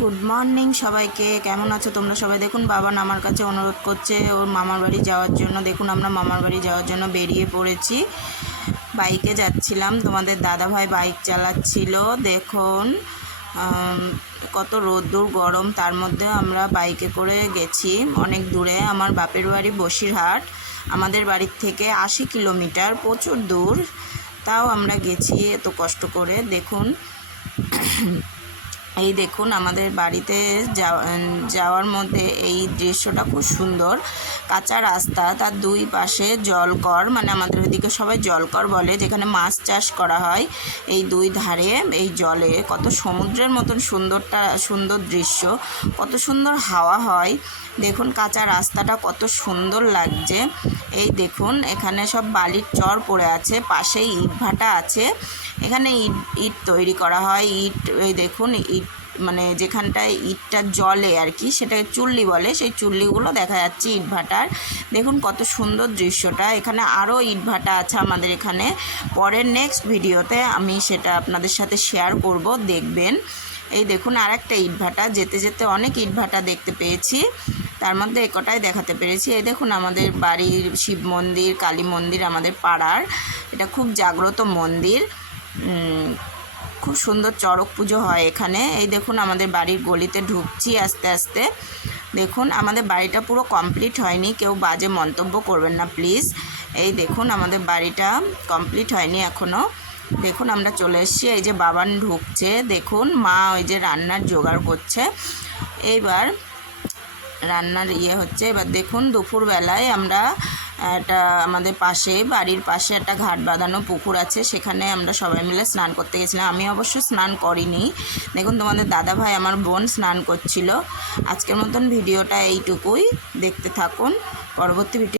Good morning সবাইকে। কেমন আছো তোমরা সবাই? দেখুন বাবান আমার কাছে অনুরোধ করছে ওর মামার বাড়ি যাওয়ার জন্য। দেখুন আমরা মামার বাড়ি যাওয়ার জন্য বেরিয়ে পড়েছি। বাইকে যাচ্ছিলাম, তোমাদের দাদাভাই বাইক চালাচ্ছিল। দেখুন কত রোদ্দুর গরম, তার মধ্যে আমরা বাইকে করে গেছি অনেক দূরে। আমার বাপের বাড়ি বসিরহাট, আমাদের বাড়ির থেকে 80 কিলোমিটার, প্রচুর দূর। তাও আমরা গেছি এত কষ্ট করে। দেখুন এই দেখুন আমাদের বাড়িতে যাওয়ার মধ্যে এই দৃশ্যটা খুব সুন্দর। কাঁচা রাস্তা, তার দুই পাশে জলকর, মানে আমাদের ওইদিকে সবাই জলকর বলে, যেখানে মাছ চাষ করা হয়। এই দুই ধারে এই জলে কত সমুদ্রের মতন সুন্দর দৃশ্য, কত সুন্দর হাওয়া হয়। দেখুন কাঁচা রাস্তাটা কত সুন্দর লাগছে। এই দেখুন এখানে সব বালির চর পড়ে আছে, পাশেই ইটভাটা আছে। এখানে ইট তৈরি করা হয়। এই দেখুন ইট, মানে যেখানটায় ইটটা জ্বলে আর কি, সেটাকে চুল্লি বলে। সেই চুল্লিগুলো দেখা যাচ্ছে ইটভাটার। দেখুন কত সুন্দর দৃশ্যটা। এখানে আরও ইটভাটা আছে আমাদের এখানে। পরের নেক্সট ভিডিওতে আমি সেটা আপনাদের সাথে শেয়ার করব, দেখবেন। এই দেখুন আর একটা ইটভাটা, যেতে যেতে অনেক ইটভাটা দেখতে পেয়েছি, তার মধ্যে একটাই দেখাতে পেরেছি। এই দেখুন আমাদের বাড়ির শিব মন্দির, কালী মন্দির আমাদের পাড়ার, এটা খুব জাগ্রত মন্দির। খুব সুন্দর চড়ক পুজো হয় এখানে। এই দেখুন আমাদের বাড়ির গলিতে ঢুকছি আস্তে আস্তে। দেখুন আমাদের বাড়িটা পুরো কমপ্লিট হয়নি, কেউ বাজে মন্তব্য করবেন না প্লিজ। এই দেখুন আমাদের বাড়িটা কমপ্লিট হয়নি এখনও। দেখুন আমরা চলে এসেছি। এই যে বাবান ঢুকছে, দেখুন মা ওই যে রান্নার জোগাড় করছে। এইবার রান্নার হচ্ছে। এবার দেখুন দুপুরবেলায় আমরা একটা আমাদের বাড়ির পাশে একটা ঘাট বাঁধানো পুকুর আছে, সেখানে আমরা সবাই মিলে স্নান করতে গেছিলাম। আমি অবশ্য স্নান করিনি। দেখুন তোমাদের দাদাভাই আমার বোন স্নান করছিল। আজকের মতন ভিডিওটা এইটুকুই, দেখতে থাকুন। পরবর্তী ভিডিও